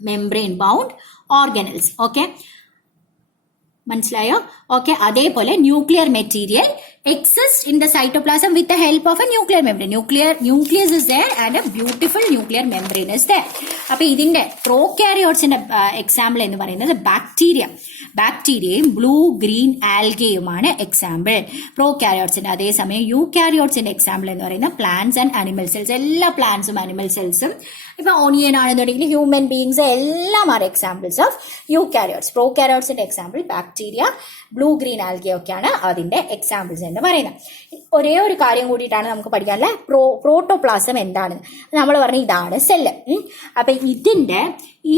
membrane bound organelles. Okay, മനസ്സിലായോ? ഓക്കെ, അതേപോലെ nuclear material exist in the cytoplasm with the help of a nuclear membrane. Nucleus is there and a beautiful nuclear membrane is there. അപ്പൊ ഇതിന്റെ പ്രോകാരിയോട്സിന്റെ example എന്ന് പറയുന്നത് ബാക്ടീരിയയും blue green ആൽഗയുമാണ് example പ്രോകാരിയോട്സിന്റെ. അതേസമയം യൂകാരിയോട്സിന്റെ example എന്ന് പറയുന്നത് plants and animal cells. എല്ലാ പ്ലാന്റ്സും animal സെൽസും, ഇപ്പൊ onion ആണെന്നുണ്ടെങ്കിൽ ഹ്യൂമൻ ബീങ്സ് എല്ലാം ആർ എക്സാമ്പിൾസ് ഓഫ് യൂകാരിയോട്സ്. പ്രോകാരിയോട്സിന്റെ എക്സാമ്പിൾ ബാക്ടീരിയ, ബ്ലൂ ഗ്രീൻ ആൽഗയൊക്കെയാണ് അതിന്റെ എക്സാമ്പിൾസ് എന്ന് പറയുന്നത്. ഒരേ ഒരു കാര്യം കൂടിയിട്ടാണ് നമുക്ക് പഠിക്കാനുള്ള പ്രോട്ടോപ്ലാസം എന്താണ്. നമ്മൾ പറഞ്ഞ ഇതാണ് സെല്ല്. അപ്പൊ ഇതിന്റെ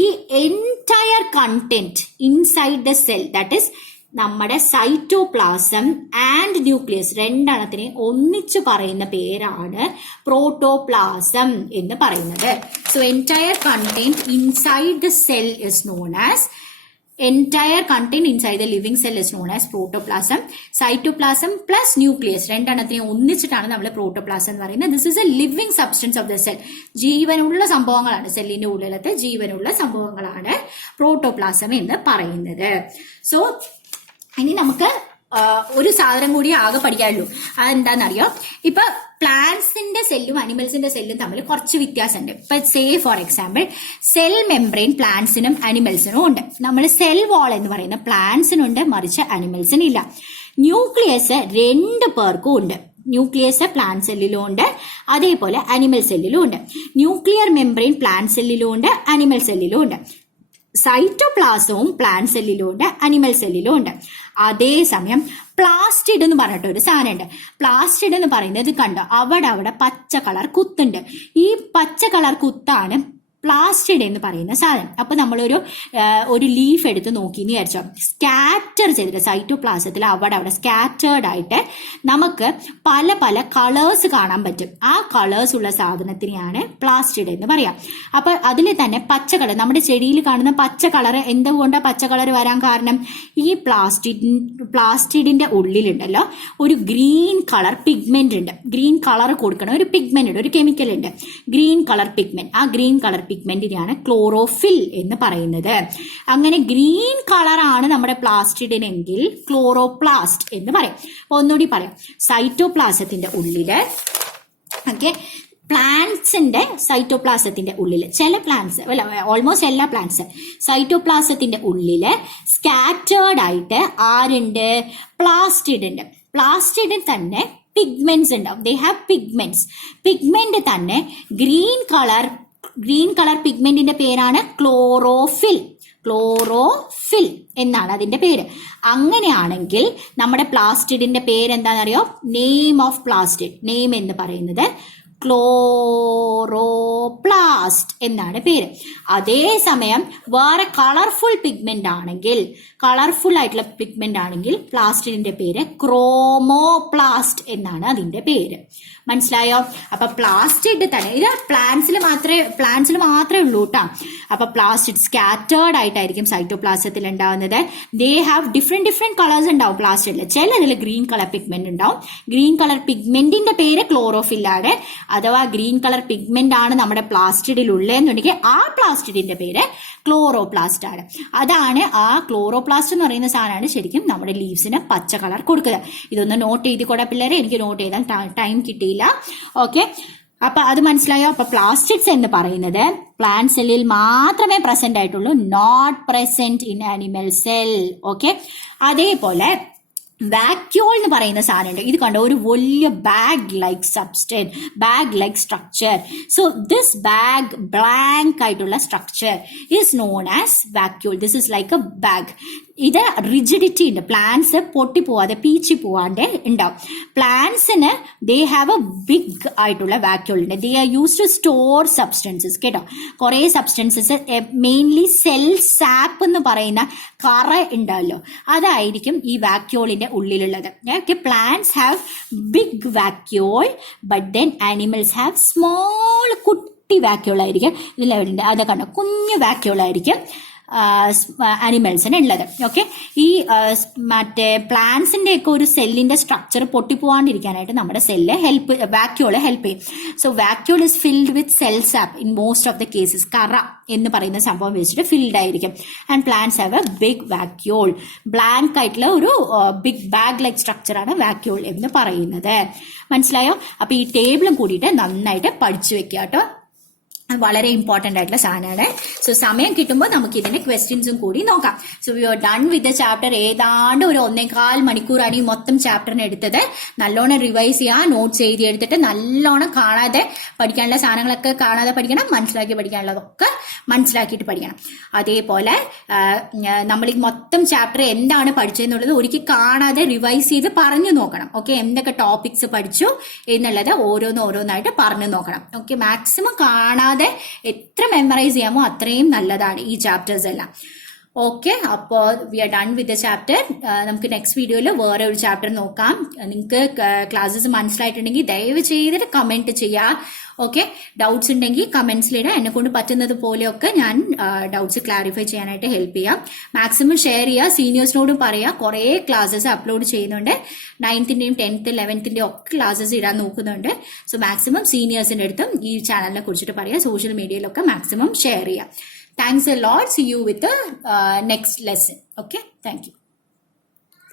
ഈ entire content inside the cell, that is നമ്മുടെ സൈറ്റോപ്ലാസം ആൻഡ് ന്യൂക്ലിയസ് രണ്ടെണ്ണത്തിനെ ഒന്നിച്ചു പറയുന്ന പേരാണ് പ്രോട്ടോപ്ലാസം എന്ന് പറയുന്നത്. So entire content inside the cell is known as entire content inside the living cell is known as protoplasm. Cytoplasm plus nucleus രണ്ടെണ്ണത്തിനെ ഒന്നിച്ചിട്ടാണ് നമ്മൾ protoplasm എന്ന് പറയുന്നത്. This is A living substance of the cell. ജീവനുള്ള സംഭവങ്ങളാണ്, സെല്ലിന്റെ ഉള്ളിലത്തെ ജീവനുള്ള സംഭവങ്ങളാണ് protoplasm എന്ന് പറയുന്നത്. സോ ഇനി നമുക്ക് ഒരു സാധനം കൂടി ആകെ പഠിക്കാനുള്ളൂ. അതെന്താണെന്നറിയോ? ഇപ്പൊ പ്ലാന്റ്സിന്റെ സെല്ലും അനിമൽസിന്റെ സെല്ലും തമ്മിൽ കുറച്ച് വ്യത്യാസമുണ്ട്. ഇപ്പൊ say for example cell membrane പ്ലാന്റ്സിനും അനിമൽസിനും ഉണ്ട്. നമ്മൾ സെൽ വാൾ എന്ന് പറയുന്ന പ്ലാന്റ്സിനുണ്ട്, മറിച്ച് അനിമൽസിനില്ല. ന്യൂക്ലിയസ് 2 പേർക്കും ഉണ്ട്. ന്യൂക്ലിയസ് പ്ലാന്റ് സെല്ലിലും ഉണ്ട്, അതേപോലെ അനിമൽ സെല്ലിലും ഉണ്ട്. ന്യൂക്ലിയർ മെംബ്രെയിൻ പ്ലാന്റ് സെല്ലിലും ഉണ്ട്, അനിമൽ സെല്ലിലും ഉണ്ട്. സൈറ്റോപ്ലാസവും പ്ലാന്റ് സെല്ലിലും ഉണ്ട്, അനിമൽ സെല്ലിലും ഉണ്ട്. അതേസമയം പ്ലാസ്റ്റിഡ് എന്ന് പറഞ്ഞിട്ട് ഒരു സാധനമുണ്ട്. പ്ലാസ്റ്റിഡ് എന്ന് പറയുന്നത് കണ്ടോ, അവിടെ പച്ച കളർ കുത്തുണ്ട്. ഈ പച്ച കളർ കുത്താണ് പ്ലാസ്റ്റിഡ് എന്ന് പറയുന്ന സാധനം. അപ്പൊ നമ്മളൊരു ലീഫ് എടുത്ത് നോക്കി എന്ന് വിചാരിച്ചോ, സ്കാറ്റർ ചെയ്തിട്ട് സൈറ്റോപ്ലാസത്തിൽ അവിടെ സ്കാറ്റേർഡ് ആയിട്ട് നമുക്ക് പല പല കളേഴ്സ് കാണാൻ പറ്റും. ആ കളേഴ്സ് ഉള്ള സാധനത്തിനെയാണ് പ്ലാസ്റ്റിഡ് എന്ന് പറയാം. അപ്പൊ അതിൽ തന്നെ പച്ച കളർ, നമ്മുടെ ചെടിയിൽ കാണുന്ന പച്ച കളർ, എന്തുകൊണ്ടാണ് പച്ച കളർ വരാൻ കാരണം? ഈ പ്ലാസ്റ്റിഡിന്റെ ഉള്ളിലുണ്ടല്ലോ ഒരു ഗ്രീൻ കളർ പിഗ്മെന്റ് ഉണ്ട്. ഗ്രീൻ കളർ കൊടുക്കണം ഒരു പിഗ്മെന്റ് ഉണ്ട്, ഒരു കെമിക്കൽ ഉണ്ട്, ഗ്രീൻ കളർ പിഗ്മെന്റ്. ആ ഗ്രീൻ കളർ പിഗ്മെന്റിനെയാണ് ക്ലോറോഫിൽ എന്ന് പറയുന്നത്. അങ്ങനെ ഗ്രീൻ കളറാണ് നമ്മുടെ പ്ലാസ്റ്റിഡിനെങ്കിൽ ക്ലോറോപ്ലാസ്റ്റ് എന്ന് പറയും. അപ്പൊ ഒന്നുകൂടി പറയാം, സൈറ്റോപ്ലാസത്തിന്റെ ഉള്ളില് പ്ലാന്റ്സിന്റെ സൈറ്റോപ്ലാസത്തിന്റെ ഉള്ളില് ചില പ്ലാന്റ്സ്, ഓൾമോസ്റ്റ് എല്ലാ പ്ലാന്റ്സ് സൈറ്റോപ്ലാസത്തിന്റെ ഉള്ളില് സ്കാറ്റേർഡ് ആയിട്ട് ആരുണ്ട്? പ്ലാസ്റ്റിഡ് ഉണ്ട്. പ്ലാസ്റ്റിഡിൽ തന്നെ പിഗ്മെന്റ്സ് ഉണ്ടാവും. They have pigments. പിഗ്മെന്റ് തന്നെ ഗ്രീൻ കളർ പിഗ്മെന്റിന്റെ പേരാണ് ക്ലോറോഫിൽ എന്നാണ് അതിന്റെ പേര്. അങ്ങനെയാണെങ്കിൽ നമ്മുടെ പ്ലാസ്റ്റിഡിന്റെ പേരെന്താണെന്നറിയോ? നെയിം ഓഫ് പ്ലാസ്റ്റിഡ്, നെയിം എന്ന് പറയുന്നത് ക്ലോറോപ്ലാസ്റ്റ് എന്നാണ് പേര്. അതേസമയം വേറെ കളർഫുൾ ആയിട്ടുള്ള പിഗ്മെന്റ് ആണെങ്കിൽ പ്ലാസ്റ്റിഡിന്റെ പേര് ക്രോമോപ്ലാസ്റ്റ് എന്നാണ് അതിന്റെ പേര്. മനസ്സിലായോ? അപ്പൊ പ്ലാസ്റ്റിഡ് തന്നെ ഇത് പ്ലാന്റ്സിൽ മാത്രമേ ഉള്ളൂ കേട്ടോ. അപ്പൊ പ്ലാസ്റ്റിഡ് സ്കാറ്റേർഡ് ആയിട്ടായിരിക്കും സൈറ്റോപ്ലാസത്തിൽ ഉണ്ടാവുന്നത്. ദേ ഹാവ് ഡിഫറെന്റ് കളേഴ്സ് ഉണ്ടാവും പ്ലാസ്റ്റിഡിൽ. ചിലതിൽ ഗ്രീൻ കളർ പിഗ്മെന്റ് ഉണ്ടാവും. ഗ്രീൻ കളർ പിഗ്മെന്റിന്റെ പേര് ക്ലോറോഫിൽ ആണ്. അഥവാ ഗ്രീൻ കളർ പിഗ്മെന്റ് ആണ് നമ്മുടെ പ്ലാസ്റ്റിഡിൽ ഉള്ളതെന്നുണ്ടെങ്കിൽ ആ പ്ലാസ്റ്റിഡിന്റെ പേര് ക്ലോറോപ്ലാസ്റ്റ് ആണ്. അതാണ് ആ ക്ലോറോപ്ലാസ്റ്റ് എന്ന് പറയുന്ന സാധനമാണ് ശരിക്കും നമ്മുടെ ലീവ്സിന് പച്ച കളർ കൊടുക്കുന്നത്. ഇതൊന്ന് നോട്ട് ചെയ്തിക്കൂടെ പിള്ളേരെ? എനിക്ക് നോട്ട് ചെയ്താൽ ടൈം കിട്ടിയില്ല. ഓക്കെ, അപ്പൊ അത് മനസ്സിലായോ? അപ്പൊ പ്ലാസ്റ്റിഡ്സ് എന്ന് പറയുന്നത് പ്ലാന്റ് സെല്ലിൽ മാത്രമേ പ്രസന്റ് ആയിട്ടുള്ളൂ, not present in animal cell. Okay, അതേപോലെ വാക്യൂൾ എന്ന് പറയുന്ന സാധനമുണ്ട്. ഇത് കണ്ടോ, ഒരു വലിയ bag like substance, bag like structure. So this bag blank ആയിട്ടുള്ള structure is known as vacuole. This is like a bag. ഇത് റിജിഡിറ്റി ഉണ്ട്, പ്ലാന്റ്സ് പൊട്ടിപ്പോവാതെ പീച്ചി പോവാണ്ട് ഉണ്ടാവും. പ്ലാന്റ്സിന് ദേ ഹാവ് എ ബിഗ് ആയിട്ടുള്ള വാക്യൂൾ ഉണ്ട്. They are use to store substances. കേട്ടോ, കുറെ സബ്സ്റ്റൻസസ്, മെയിൻലി സെൽ സാപ്പ് എന്ന് പറയുന്ന കറ ഉണ്ടാവല്ലോ, അതായിരിക്കും ഈ വാക്യൂളിന്റെ ഉള്ളിലുള്ളത്. Okay, plants have big vacuole, but then animals have small കുട്ടി വാക്യൂൾ ആയിരിക്കും. ഇതിലെവിടെ അത് കണ്ടോ, കുഞ്ഞു വാക്യൂൾ ആയിരിക്കും ആനിമൽസിന് ഉള്ളത്. ഓക്കെ, ഈ മറ്റേ പ്ലാന്റ്സിന്റെ ഒക്കെ ഒരു സെല്ലിന്റെ സ്ട്രക്ചർ പൊട്ടിപ്പോവാണ്ടിരിക്കാനായിട്ട് നമ്മുടെ സെല്ല് വാക്യൂള് ഹെൽപ്പ് ചെയ്യും. So vacuole is filled with cell sap in most of the cases. കറ എന്ന് പറയുന്ന സംഭവം വെച്ചിട്ട് ഫിൽഡ് ആയിരിക്കും. And plants have a big vacuole. Blank ആയിട്ടുള്ള ഒരു ബിഗ് ബാഗ് ലൈക്ക് സ്ട്രക്ചറാണ് വാക്യൂൾ എന്ന് പറയുന്നത്. മനസ്സിലായോ? അപ്പൊ ഈ ടേബിളും കൂടിയിട്ട് നന്നായിട്ട് പഠിച്ചു വെക്കുക കേട്ടോ. വളരെ ഇമ്പോർട്ടന്റ് ആയിട്ടുള്ള സാധനമാണ്. സോ സമയം കിട്ടുമ്പോൾ നമുക്ക് ഇതിന്റെ ക്വസ്റ്റ്യൻസും കൂടി നോക്കാം. So we are done with the chapter. ഏതാണ്ട് ഒരു 1.25 മണിക്കൂറാണ് ഈ മൊത്തം ചാപ്റ്ററിന് എടുത്തത്. നല്ലോണം റിവൈസ് ചെയ്യുക, നോട്ട്സ് എഴുതി എടുത്തിട്ട് നല്ലോണം കാണാതെ പഠിക്കാനുള്ള സാധനങ്ങളൊക്കെ കാണാതെ പഠിക്കണം, മനസ്സിലാക്കി പഠിക്കാനുള്ളതൊക്കെ മനസ്സിലാക്കിയിട്ട് പഠിക്കണം. അതേപോലെ നമ്മൾ ഈ മൊത്തം ചാപ്റ്റർ എന്താണ് പഠിച്ചതെന്നുള്ളത് ഒരിക്കൽ കാണാതെ റിവൈസ് ചെയ്ത് പറഞ്ഞു നോക്കണം. ഓക്കെ, എന്തൊക്കെ ടോപ്പിക്സ് പഠിച്ചു എന്നുള്ളത് ഓരോന്നായിട്ട് പറഞ്ഞു നോക്കണം. ഓക്കെ, മാക്സിമം കാണാതെ എത്ര മെമ്മറൈസ് ചെയ്യാമോ അത്രയും നല്ലതാണ് ഈ ചാപ്റ്റേഴ്സ് എല്ലാം. ഓക്കെ, അപ്പോൾ we are done with the chapter. നമുക്ക് നെക്സ്റ്റ് വീഡിയോയിൽ വേറെ ഒരു ചാപ്റ്റർ നോക്കാം. നിങ്ങൾക്ക് ക്ലാസ്സസ് മനസ്സിലായിട്ടുണ്ടെങ്കിൽ ദയവ് ചെയ്തിട്ട് കമന്റ് ചെയ്യുക. ഓക്കെ, ഡൗട്ട്സ് ഉണ്ടെങ്കിൽ കമന്റ്സിലിടാം. എന്നെ കൊണ്ട് പറ്റുന്നത് പോലെയൊക്കെ ഞാൻ ഡൗട്ട്സ് ക്ലാരിഫൈ ചെയ്യാനായിട്ട് ഹെൽപ്പ് ചെയ്യാം. മാക്സിമം ഷെയർ ചെയ്യുക, സീനിയേഴ്സിനോടും പറയുക. കുറേ ക്ലാസ്സസ് അപ്ലോഡ് ചെയ്യുന്നുണ്ട്. 9th-ന്റെയും 10th, 11th-ന്റെയും ഒക്കെ ക്ലാസ്സസ് ഇടാൻ നോക്കുന്നുണ്ട്. സോ മാക്സിമം സീനിയേഴ്സിന്റെ അടുത്തും ഈ ചാനലിനെ കുറിച്ചിട്ട് പറയുക. സോഷ്യൽ മീഡിയയിലൊക്കെ മാക്സിമം ഷെയർ ചെയ്യുക. Thanks a lot. See you with the next lesson. Okay, thank you.